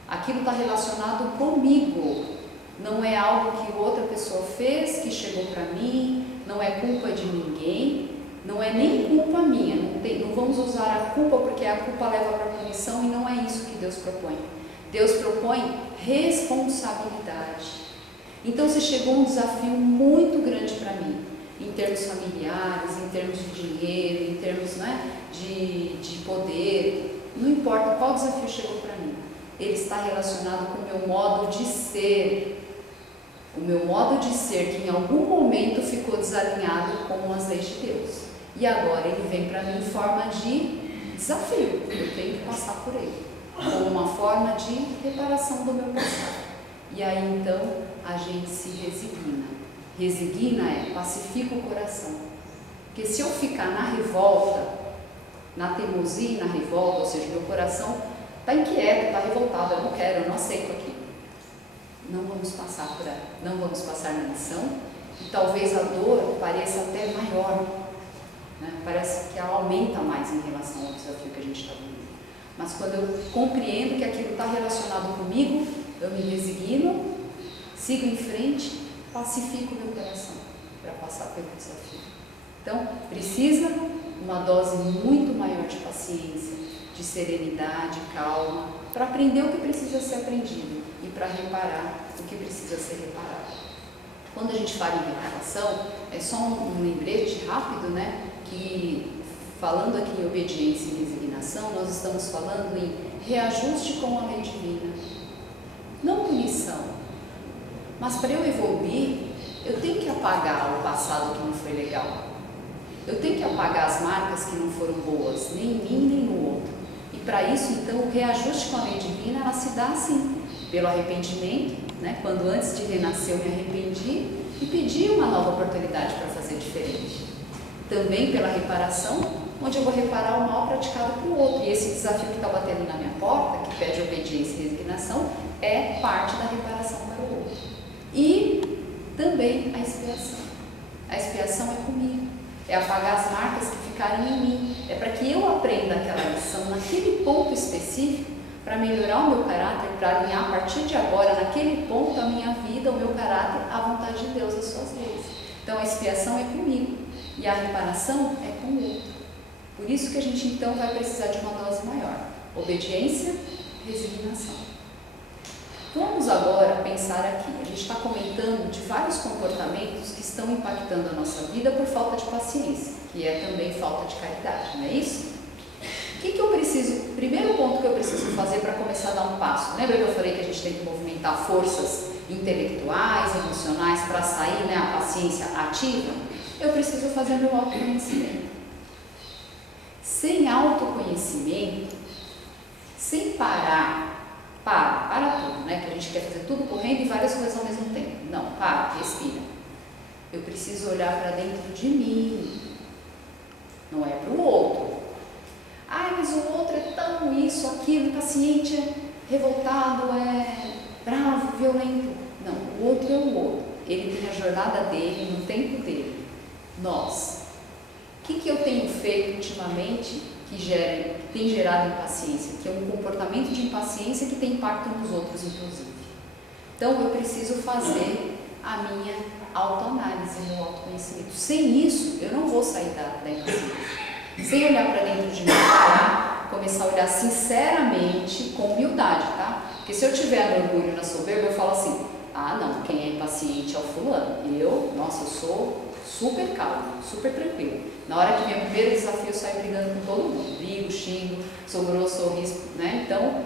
aquilo está relacionado comigo. Não é algo que outra pessoa fez, que chegou para mim, não é culpa de ninguém, não é nem culpa minha, não vamos usar a culpa porque a culpa leva para a punição e não é isso que Deus propõe. Deus propõe responsabilidade. Então se chegou um desafio muito grande para mim, em termos familiares, em termos de dinheiro, em termos, né, de poder, não importa qual desafio chegou para mim, ele está relacionado com o meu modo de ser. O meu modo de ser, que em algum momento ficou desalinhado com as leis de Deus. E agora ele vem para mim em forma de desafio, eu tenho que passar por ele, como uma forma de reparação do meu passado. E aí então a gente se resigna. Resigna é pacifica o coração. Porque se eu ficar na revolta, na teimosia e na revolta, ou seja, meu coração está inquieto, está revoltado, eu não quero, eu não aceito aquilo. Não vamos passar por aí, não vamos passar na lição, e talvez a dor pareça até maior, né? Parece que ela aumenta mais em relação ao desafio que a gente está vivendo. Mas quando eu compreendo que aquilo está relacionado comigo, eu me resigno, sigo em frente, pacifico o meu coração para passar pelo desafio. Então, precisa uma dose muito maior de paciência, de serenidade, calma, para aprender o que precisa ser aprendido e para reparar o que precisa ser reparado. Quando a gente fala em reparação, é só um lembrete rápido, né? Que falando aqui em obediência e resignação, nós estamos falando em reajuste com a lei divina, não punição. Mas para eu evoluir, eu tenho que apagar o passado que não foi legal. Eu tenho que apagar as marcas que não foram boas, nem em mim, nem no outro. E para isso, então, o reajuste com a lei divina, ela se dá assim, pelo arrependimento, né? Quando antes de renascer eu me arrependi e pedi uma nova oportunidade para fazer diferente. Também pela reparação, onde eu vou reparar o mal praticado para o outro. E esse desafio que está batendo na minha porta, que pede obediência e resignação, é parte da reparação para o outro. E também a expiação. A expiação é comigo. É apagar as marcas que ficaram em mim. É para que eu aprenda aquela lição naquele ponto específico, para melhorar o meu caráter, para alinhar a partir de agora, naquele ponto, a minha vida, o meu caráter, à vontade de Deus, as suas leis. Então a expiação é comigo e a reparação é com o outro. Por isso que a gente então vai precisar de uma dose maior. Obediência, resignação. Vamos agora pensar aqui. A gente está comentando de vários comportamentos que estão impactando a nossa vida por falta de paciência, que é também falta de caridade, não é isso? O que eu preciso, primeiro ponto que eu preciso fazer para começar a dar um passo? Lembra que eu falei que a gente tem que movimentar forças intelectuais, emocionais, para sair, né, a paciência ativa? Eu preciso fazer meu autoconhecimento. Sem autoconhecimento, sem para tudo, né? Que a gente quer fazer tudo correndo e várias coisas ao mesmo tempo. Não, para, respira. Eu preciso olhar para dentro de mim, não é para o outro. Ai, mas o outro é tão isso, aquilo, impaciente, é revoltado, é bravo, violento. Não, o outro é o outro. Ele tem a jornada dele, no tempo dele. Nós. O que eu tenho feito ultimamente que tem gerado impaciência? Que é um comportamento de impaciência que tem impacto nos outros, inclusive. Então, eu preciso fazer a minha autoanálise, meu autoconhecimento. Sem isso, eu não vou sair da impaciência. Sem olhar para dentro de mim, parar, começar a olhar sinceramente, com humildade, tá? Porque se eu tiver no orgulho, na soberba, eu falo assim, ah não, quem é impaciente é o fulano. Eu sou super calmo, super tranquilo. Na hora que vem o primeiro desafio, eu saio brigando com todo mundo. Brigo, xingo, sou grosso, sou risco, né? Então,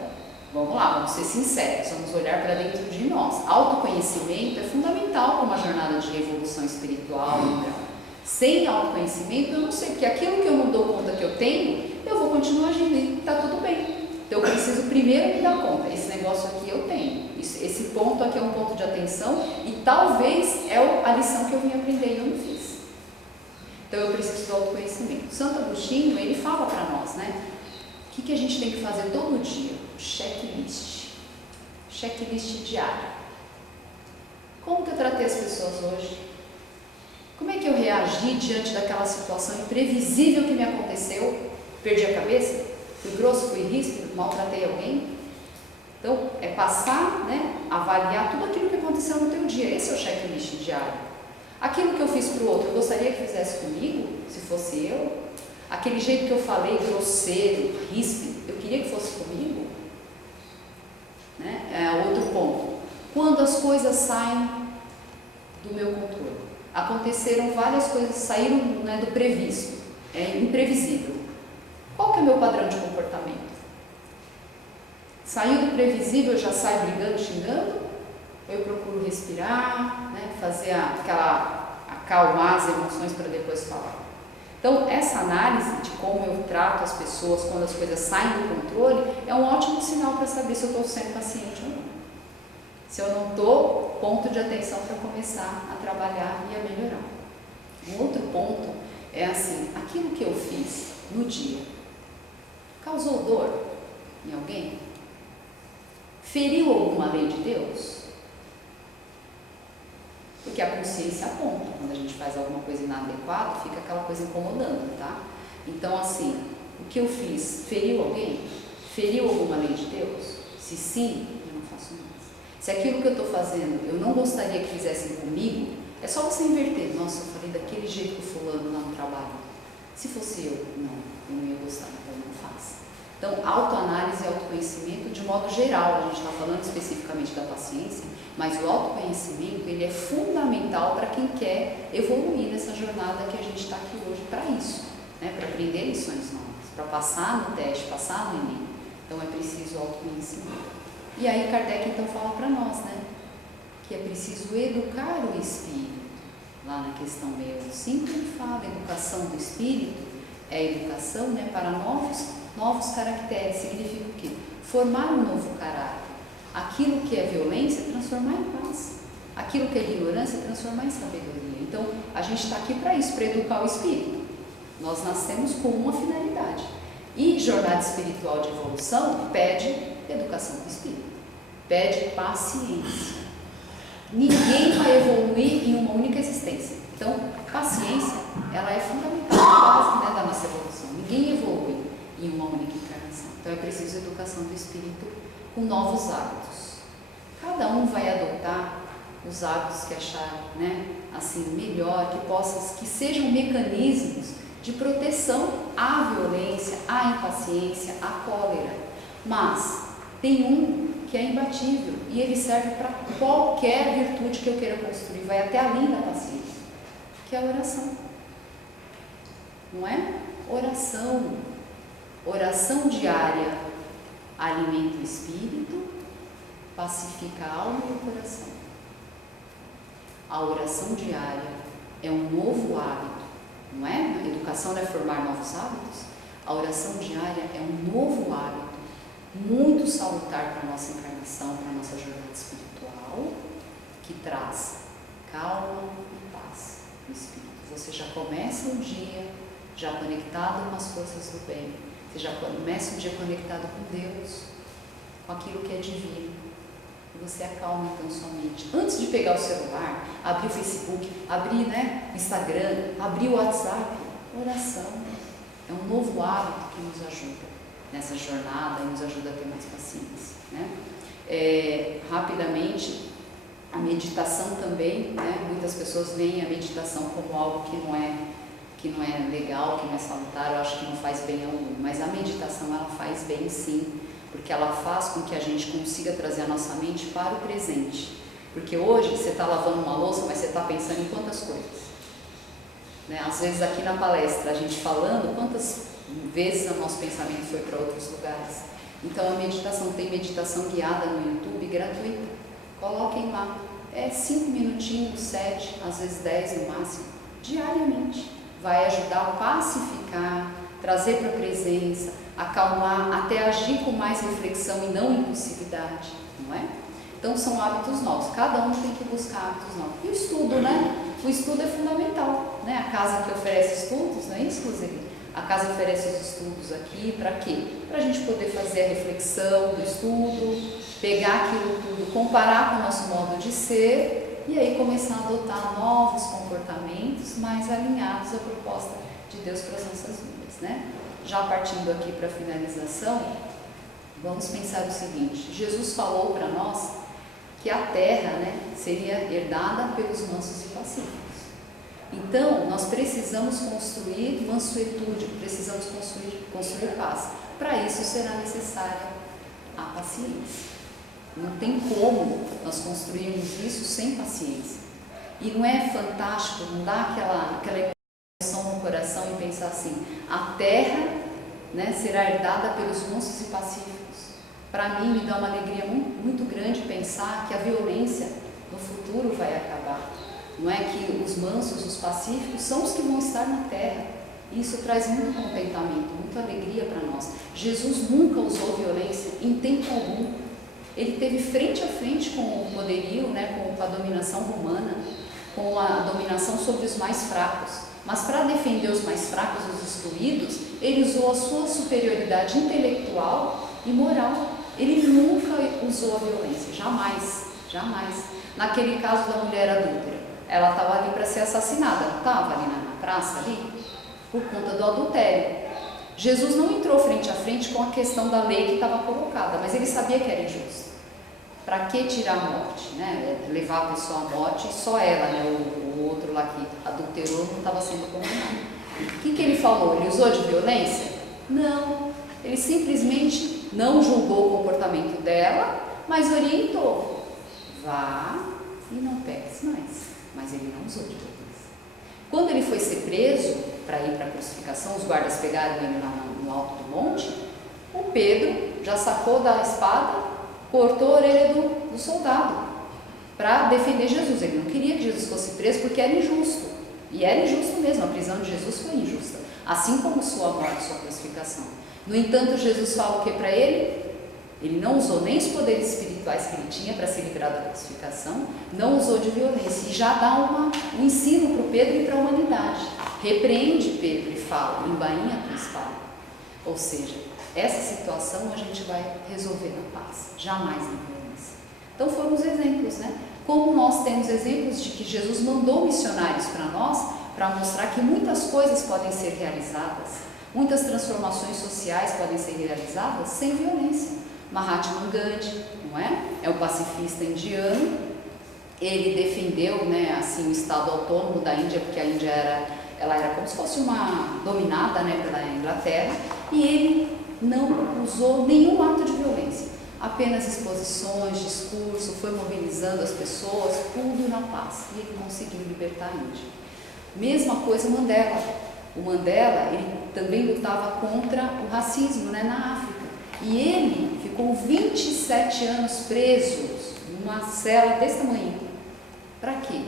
vamos lá, vamos ser sinceros, vamos olhar para dentro de nós. Autoconhecimento é fundamental para uma jornada de evolução espiritual e moral. Sem autoconhecimento, eu não sei, porque aquilo que eu não dou conta que eu tenho, eu vou continuar agindo e está tudo bem. Então eu preciso primeiro me dar conta, esse negócio aqui eu tenho, esse ponto aqui é um ponto de atenção e talvez é a lição que eu vim aprender e eu não fiz. Então eu preciso do autoconhecimento. Santo Agostinho, ele fala para nós, né? O que a gente tem que fazer todo dia? Checklist diário. Como que eu tratei as pessoas hoje? Como é que eu reagi diante daquela situação imprevisível que me aconteceu? Perdi a cabeça? Fui grosso, fui ríspido, maltratei alguém? Então, é passar, né, avaliar tudo aquilo que aconteceu no teu dia. Esse é o checklist diário. Aquilo que eu fiz para o outro, eu gostaria que fizesse comigo, se fosse eu? Aquele jeito que eu falei, grosseiro, ríspido, eu queria que fosse comigo? Né? Outro ponto. Quando as coisas saem do meu controle. Aconteceram várias coisas, saíram, né, do previsto, é imprevisível. Qual que é o meu padrão de comportamento? Saiu do previsível, eu já saio brigando, xingando? Eu procuro respirar, né, fazer acalmar as emoções para depois falar. Então, essa análise de como eu trato as pessoas quando as coisas saem do controle é um ótimo sinal para saber se eu estou sendo paciente ou não. se eu não dou ponto de atenção para começar a trabalhar e a melhorar. Um outro ponto é assim, aquilo que eu fiz no dia causou dor em alguém? Feriu alguma lei de Deus? Porque a consciência aponta, quando a gente faz alguma coisa inadequada, fica aquela coisa incomodando, tá? Então, assim, o que eu fiz feriu alguém? Feriu alguma lei de Deus? Se sim, eu não faço mais. Se aquilo que eu estou fazendo eu não gostaria que fizessem comigo, é só você inverter. Nossa, eu falei daquele jeito com o fulano lá no trabalho. Se fosse eu não ia gostar, então não faço. Então, autoanálise e autoconhecimento de modo geral, a gente está falando especificamente da paciência, mas o autoconhecimento ele é fundamental para quem quer evoluir nessa jornada que a gente está aqui hoje para isso, né? Para aprender lições novas, para passar no teste, passar no Enem. Então é preciso autoconhecimento. E aí Kardec então fala para nós, né? Que é preciso educar o espírito. Lá na questão 615 ele fala, educação do espírito é a educação, né, para novos caracteres. Significa o quê? Formar um novo caráter. Aquilo que é violência, transformar em paz. Aquilo que é ignorância, transformar em sabedoria. Então, a gente está aqui para isso, para educar o espírito. Nós nascemos com uma finalidade. E jornada espiritual de evolução pede educação do espírito. Pede paciência. Ninguém vai evoluir em uma única existência. Então, paciência, ela é fundamental, a base, né, da nossa evolução. Ninguém evolui em uma única encarnação. Então, é preciso educação do espírito com novos hábitos. Cada um vai adotar os hábitos que achar, né, assim, melhor, que sejam mecanismos de proteção à violência, à impaciência, à cólera. Mas tem um que é imbatível e ele serve para qualquer virtude que eu queira construir, vai até além da paciência, que é a oração. Não é? Oração. Oração diária alimenta o espírito, pacifica a alma e o coração. A oração diária é um novo hábito, não é? A educação é formar novos hábitos. A oração diária é um novo hábito, muito salutar para a nossa encarnação, para a nossa jornada espiritual, que traz calma e paz no espírito. Você já começa o dia já conectado com as forças do bem. Você já começa o dia conectado com Deus, com aquilo que é divino. E você acalma então sua mente. Antes de pegar o celular, abrir o Facebook, abrir, né, o Instagram, abrir o WhatsApp, oração. É um novo hábito que nos ajuda nessa jornada e nos ajuda a ter mais paciência, né? Rapidamente, a meditação também, né? Muitas pessoas veem a meditação como algo que não é legal, que não é salutar, eu acho que não faz bem a algum, mas a meditação ela faz bem sim, porque ela faz com que a gente consiga trazer a nossa mente para o presente, porque hoje você está lavando uma louça, mas você está pensando em quantas coisas, né? Às vezes aqui na palestra, a gente falando, quantas vezes o nosso pensamento foi para outros lugares. Então a meditação, tem meditação guiada no YouTube, gratuita, coloquem lá, 5 minutinhos, 7, às vezes 10 no máximo, diariamente. Vai ajudar a pacificar, trazer para a presença, acalmar, até agir com mais reflexão e não impulsividade, não é? Então são hábitos novos, cada um tem que buscar hábitos novos. E o estudo, né? O estudo é fundamental, né? A casa que oferece estudos, não é isso, Roseli? A casa oferece os estudos aqui, para quê? Para a gente poder fazer a reflexão do estudo, pegar aquilo tudo, comparar com o nosso modo de ser, e aí começar a adotar novos comportamentos mais alinhados à proposta de Deus para as nossas vidas, né? Já partindo aqui para a finalização, vamos pensar o seguinte: Jesus falou para nós que a terra, né, seria herdada pelos mansos e pacíficos. Então, nós precisamos construir mansuetude, precisamos construir paz. Para isso será necessária a paciência. Não tem como nós construirmos isso sem paciência. E não é fantástico, não dá aquela emoção no coração e pensar assim: a terra, né, será herdada pelos mansos e pacíficos. Para mim, me dá uma alegria muito grande pensar que a violência no futuro vai acabar. Não é que os mansos, os pacíficos, são os que vão estar na terra. Isso traz muito contentamento, muita alegria para nós. Jesus nunca usou violência em tempo algum. Ele teve frente a frente com o poderio, né, com a dominação romana, com a dominação sobre os mais fracos. Mas para defender os mais fracos, os excluídos, ele usou a sua superioridade intelectual e moral. Ele nunca usou a violência, jamais, jamais. Naquele caso da mulher adúltera, ela estava ali para ser assassinada, não estava ali na praça, ali, por conta do adultério. Jesus não entrou frente a frente com a questão da lei que estava colocada, mas ele sabia que era injusto. Para que tirar a morte, né? Levar a pessoa à morte e só ela, né? O outro lá que adulterou não estava sendo condenado. O que ele falou? Ele usou de violência? Não. Ele simplesmente não julgou o comportamento dela, mas orientou. Vá e não peques mais. Mas ele não usou de violência. Quando ele foi ser preso para ir para a crucificação, os guardas pegaram ele lá no alto do monte, o Pedro já sacou da espada, cortou a orelha do soldado para defender Jesus. Ele não queria que Jesus fosse preso porque era injusto. E era injusto mesmo, a prisão de Jesus foi injusta. Assim como sua morte, sua crucificação. No entanto, Jesus fala o que para ele? Ele não usou nem os poderes espirituais que ele tinha para se livrar da crucificação, não usou de violência. E já dá um ensino para o Pedro e para a humanidade. Repreende Pedro e fala, embainha a tua espada. Ou seja, essa situação a gente vai resolver na paz, jamais na violência. Então foram os exemplos, né? Como nós temos exemplos de que Jesus mandou missionários para nós, para mostrar que muitas coisas podem ser realizadas, muitas transformações sociais podem ser realizadas sem violência. Mahatma Gandhi, não é? É um pacifista indiano. Ele defendeu, né, assim, o Estado autônomo da Índia, porque a Índia ela era como se fosse uma dominada, né, pela Inglaterra, e ele não usou nenhum ato de violência, apenas exposições, discurso, foi mobilizando as pessoas, tudo na paz, e ele conseguiu libertar a Índia. Mesma coisa o Mandela. O Mandela, ele também lutava contra o racismo, né, na África. E ele ficou 27 anos preso numa cela desse tamanho. Para quê?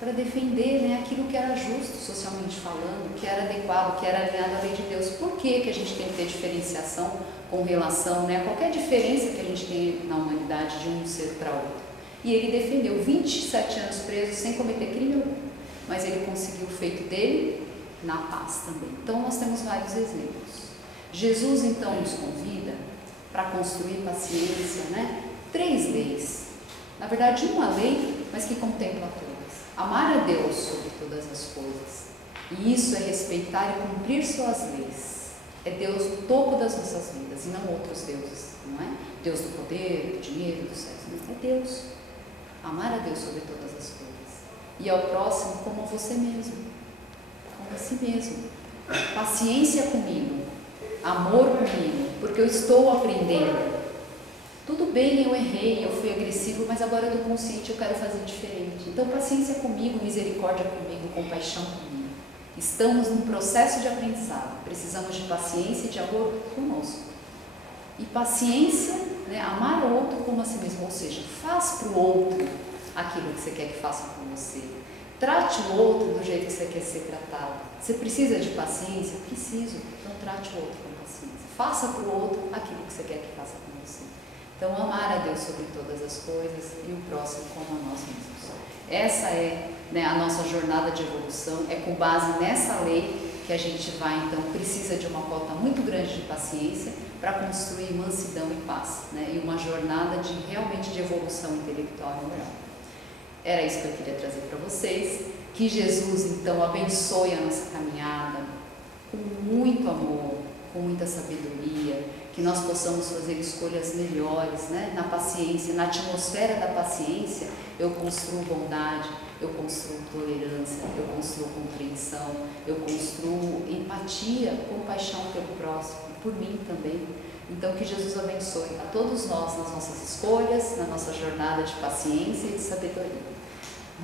Para defender, né, aquilo que era justo socialmente falando, que era adequado, que era alinhado à lei de Deus. Por que a gente tem que ter diferenciação com relação, né, a qualquer diferença que a gente tem na humanidade de um ser para outro? E ele defendeu 27 anos preso sem cometer crime algum, mas ele conseguiu o feito dele na paz também. Então nós temos vários exemplos. Jesus então nos convida para construir paciência, né? 3 leis. Na verdade, uma lei, mas que contempla todas. Amar a Deus sobre todas as coisas. E isso é respeitar e cumprir suas leis. É Deus no topo das nossas vidas e não outros deuses, não é? Deus do poder, do dinheiro, do sexo. Não, é Deus. Amar a Deus sobre todas as coisas. E ao próximo como a você mesmo. Como a si mesmo. Paciência comigo. Amor comigo. Porque eu estou aprendendo. Tudo bem, eu errei, eu fui agressivo, mas agora eu estou consciente, eu quero fazer diferente. Então, paciência comigo, misericórdia comigo, compaixão comigo. Estamos num processo de aprendizado. Precisamos de paciência e de amor conosco. E paciência, né, amar o outro como a si mesmo. Ou seja, faz para o outro aquilo que você quer que faça com você. Trate o outro do jeito que você quer ser tratado. Você precisa de paciência? Preciso. Então, trate o outro com paciência. Faça para o outro aquilo que você quer que faça com você. Então, amar a Deus sobre todas as coisas e o próximo como a nós mesmos. Essa é, né, a nossa jornada de evolução, é com base nessa lei que a gente vai, então, precisa de uma cota muito grande de paciência para construir mansidão e paz, né, e uma jornada de realmente de evolução intelectual e moral. Era isso que eu queria trazer para vocês. Que Jesus, então, abençoe a nossa caminhada com muito amor, com muita sabedoria, que nós possamos fazer escolhas melhores, né? Na paciência, na atmosfera da paciência, eu construo bondade, eu construo tolerância, eu construo compreensão, eu construo empatia, compaixão pelo próximo, por mim também. Então, que Jesus abençoe a todos nós nas nossas escolhas, na nossa jornada de paciência e de sabedoria.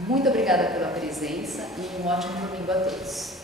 Muito obrigada pela presença e um ótimo domingo a todos.